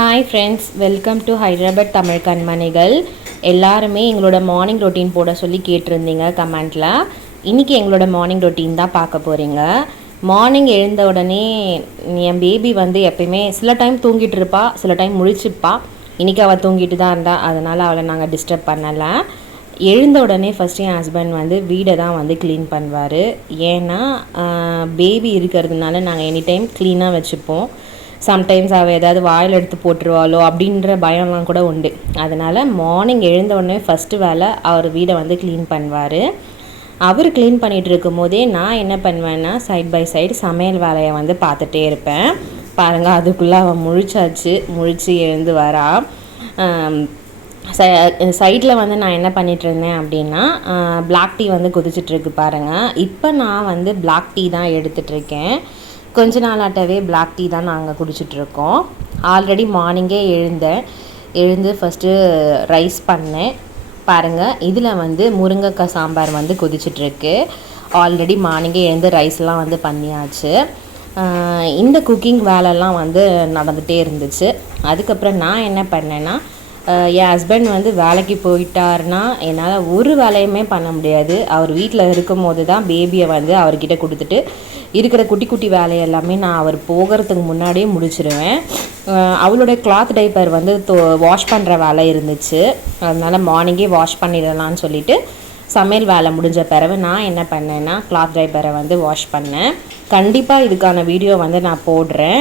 Hi friends welcome to Hyderabad Tamil கண்மணிகள் எல்லாருமே எங்களோட morning routine போட சொல்லி கேட்டிருந்தீங்க கமெண்ட்டில் இன்றைக்கி எங்களோட மார்னிங் ரொட்டீன் தான் பார்க்க போகிறீங்க மார்னிங் எழுந்த உடனே என் பேபி வந்து எப்பயுமே சில டைம் தூங்கிட்டு இருப்பா சில டைம் முழிச்சுப்பா. இன்றைக்கி அவள் தூங்கிட்டு தான் இருந்தா அதனால் அவளை நாங்கள் டிஸ்டர்ப் பண்ணலை. எழுந்த உடனே ஃபஸ்ட்டு என் ஹஸ்பண்ட் வந்து வீடை தான் வந்து க்ளீன் பண்ணுவார். ஏன்னா பேபி இருக்கிறதுனால நாங்கள் எனி டைம் க்ளீனாக வச்சுப்போம். சம்டைம்ஸ் அவள் ஏதாவது வாயில் எடுத்து போட்டுருவாளோ அப்படின்ற பயம்லாம் கூட உண்டு. அதனால் மார்னிங் எழுந்த உடனே ஃபஸ்ட்டு வேலை அவர் வீடை வந்து க்ளீன் பண்ணுவார். அவர் க்ளீன் பண்ணிகிட்டு இருக்கும் போதே நான் என்ன பண்ணுவேன்னா சைட் பை சைடு சமையல் வேலையை வந்து பார்த்துட்டே இருப்பேன். பாருங்கள் அதுக்குள்ளே அவள் முழிச்சாச்சு. முழிச்சு எழுந்து வரா. சைடில் வந்து நான் என்ன பண்ணிகிட்டு இருந்தேன் அப்படின்னா பிளாக் டீ வந்து குதிச்சிட்ருக்கு பாருங்கள் இப்போ நான் வந்து பிளாக் டீ தான் எடுத்துகிட்ருக்கேன் கொஞ்ச நாளாட்டவே பிளாக் டீ தான் நாங்கள் குடிச்சிட்ருக்கோம் ஆல்ரெடி மார்னிங்கே எழுந்தேன். எழுந்து ஃபஸ்ட்டு ரைஸ் பண்ணேன். பாருங்கள் இதில் வந்து முருங்கைக்காய் சாம்பார் வந்து கொதிச்சிட்ருக்கு ஆல்ரெடி மார்னிங்கே எழுந்து ரைஸ்லாம் வந்து பண்ணியாச்சு. இந்த குக்கிங் வேலைலாம் வந்து நடந்துகிட்டே இருந்துச்சு. அதுக்கப்புறம் நான் என்ன பண்ணேன்னா என் ஹஸ்பண்ட் வந்து வேலைக்கு போயிட்டாருன்னா என்னால் ஒரு வேலையுமே பண்ண முடியாது. அவர் வீட்டில் இருக்கும் போது தான் பேபியை வந்து அவர்கிட்ட கொடுத்துட்டு இருக்கிற குட்டி குட்டி வேலை எல்லாமே நான் அவர் போகிறதுக்கு முன்னாடியே முடிச்சிடுவேன் அவளுடைய கிளாத் டைப்பர் வந்து வாஷ் பண்ணுற வேலை இருந்துச்சு. அதனால் மார்னிங்கே வாஷ் பண்ணிடலான்னு சொல்லிவிட்டு சமையல் வேலை முடிஞ்ச பிறகு நான் என்ன பண்ணேன்னா கிளாத் டைப்பரை வந்து வாஷ் பண்ணேன். கண்டிப்பாக இதுக்கான வீடியோ வந்து நான் போடுறேன்.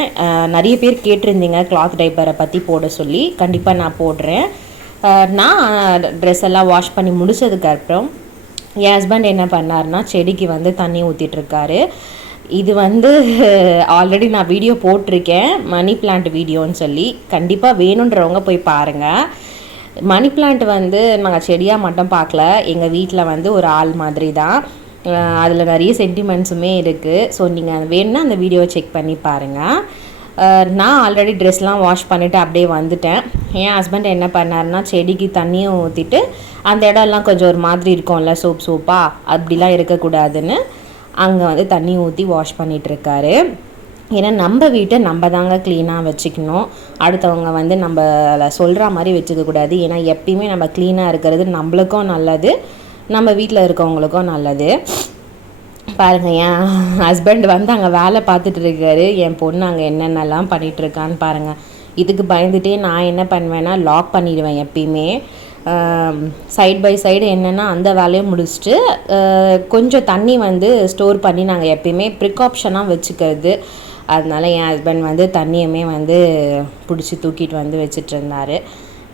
நிறைய பேர் கேட்டிருந்தீங்க கிளாத் டைப்பரை பற்றி போட சொல்லி. கண்டிப்பாக நான் போடுறேன். நான் ட்ரெஸ் எல்லாம் வாஷ் பண்ணி முடிச்சதுக்கப்புறம் என் ஹஸ்பண்ட் என்ன பண்ணார்னா செடிக்கு வந்து தண்ணி ஊற்றிட்டுருக்காரு இது வந்து ஆல்ரெடி நான் வீடியோ போட்டிருக்கேன் மணி பிளான்ட் வீடியோன்னு சொல்லி. கண்டிப்பாக வேணுன்றவங்க போய் பாருங்கள் மணி பிளான்ட் வந்து நாங்கள் செடியாக மட்டும் பார்க்கல. எங்கள் வீட்டில் வந்து ஒரு ஆள் மாதிரி தான் அதில் நிறைய சென்டிமெண்ட்ஸுமே இருக்குது ஸோ நீங்கள் வேணும்னா அந்த வீடியோவை செக் பண்ணி பாருங்கள் நான் ஆல்ரெடி ட்ரெஸ்லாம் வாஷ் பண்ணிவிட்டு அப்படியே வந்துட்டேன். என் ஹஸ்பண்ட் என்ன பண்ணார்னா செடிக்கு தண்ணியும் ஊற்றிட்டு அந்த இடம்லாம் கொஞ்சம் ஒரு மாதிரி இருக்கும்ல சோப் சோப்பாக அப்படிலாம் இருக்கக்கூடாதுன்னு அங்கே வந்து தண்ணி ஊற்றி வாஷ் பண்ணிகிட்ருக்காரு ஏன்னா நம்ம வீட்டை நம்ம தாங்க க்ளீனாக வச்சுக்கணும். அடுத்தவங்க வந்து நம்ம சொல்கிற மாதிரி வச்சுக்கக்கூடாது ஏன்னா எப்பயுமே நம்ம க்ளீனாக இருக்கிறது நம்மளுக்கும் நல்லது நம்ம வீட்டில் இருக்கவங்களுக்கும் நல்லது. பாருங்கள் என் ஹஸ்பண்ட் வந்து அங்கே வேலை பார்த்துட்டு இருக்காரு. என் பொண்ணு அங்கே என்னென்னலாம் பண்ணிகிட்ருக்கான்னு பாருங்கள் இதுக்கு பயந்துட்டே நான் என்ன பண்ணுவேன்னா லாக் பண்ணிடுவேன் எப்பயுமே. சைட் பை சைடு என்னென்னா அந்த வேலையை முடிச்சுட்டு கொஞ்சம் தண்ணி வந்து ஸ்டோர் பண்ணி நாங்கள் எப்பயுமே ப்ரிகாப்ஷனாக வச்சுக்கிறது. அதனால என் ஹஸ்பண்ட் வந்து தண்ணியுமே வந்து பிடிச்சி தூக்கிட்டு வந்து வச்சிட்டு இருந்தார்.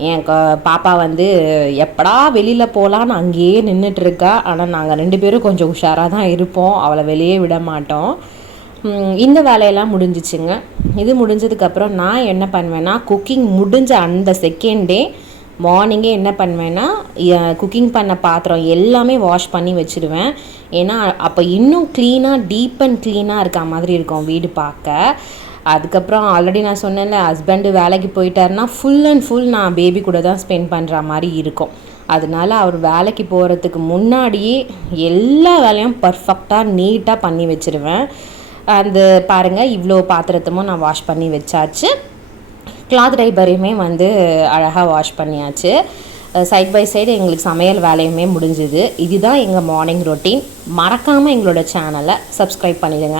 என் பாப்பா வந்து எப்படா வெளியில் போகலான்னு அங்கேயே நின்றுட்டுருக்கா ஆனால் நாங்கள் ரெண்டு பேரும் கொஞ்சம் உஷாராக தான் இருப்போம். அவளை வெளியே விட மாட்டோம். இந்த வேலையெல்லாம் முடிஞ்சிச்சுங்க. இது முடிஞ்சதுக்கப்புறம் நான் என்ன பண்ணுவேன்னா குக்கிங் முடிஞ்ச அந்த செகண்டே மார்னிங்கே என்ன பண்ணுவேன்னா குக்கிங் பண்ண பாத்திரம் எல்லாமே வாஷ் பண்ணி வச்சுருவேன். ஏன்னா அப்போ இன்னும் க்ளீனாக டீப் அண்ட் க்ளீனாக இருக்க மாதிரி இருக்கும் வீடு பார்க்க. அதுக்கப்புறம் ஆல்ரெடி நான் சொன்னேன்ல ஹஸ்பண்டு வேலைக்கு போயிட்டாருன்னா ஃபுல் அண்ட் ஃபுல் நான் பேபி கூட தான் ஸ்பெண்ட் பண்ணுற மாதிரி இருக்கும். அதனால அவர் வேலைக்கு போகிறதுக்கு முன்னாடியே எல்லா வேலையும் பர்ஃபெக்டாக நீட்டாக பண்ணி வச்சுருவேன். அந்த பாருங்கள் இவ்வளோ பாத்திரத்தமும் நான் வாஷ் பண்ணி வச்சாச்சு. கிளாத் டைபரையுமே வந்து அழகாக வாஷ் பண்ணியாச்சு. சைட் பை சைடு எங்களுக்கு சமையல் வேலையுமே முடிஞ்சுது. இதுதான் எங்கள் மார்னிங் ரொட்டீன் மறக்காமல் எங்களோட சேனலை சப்ஸ்கிரைப் பண்ணிடுங்க.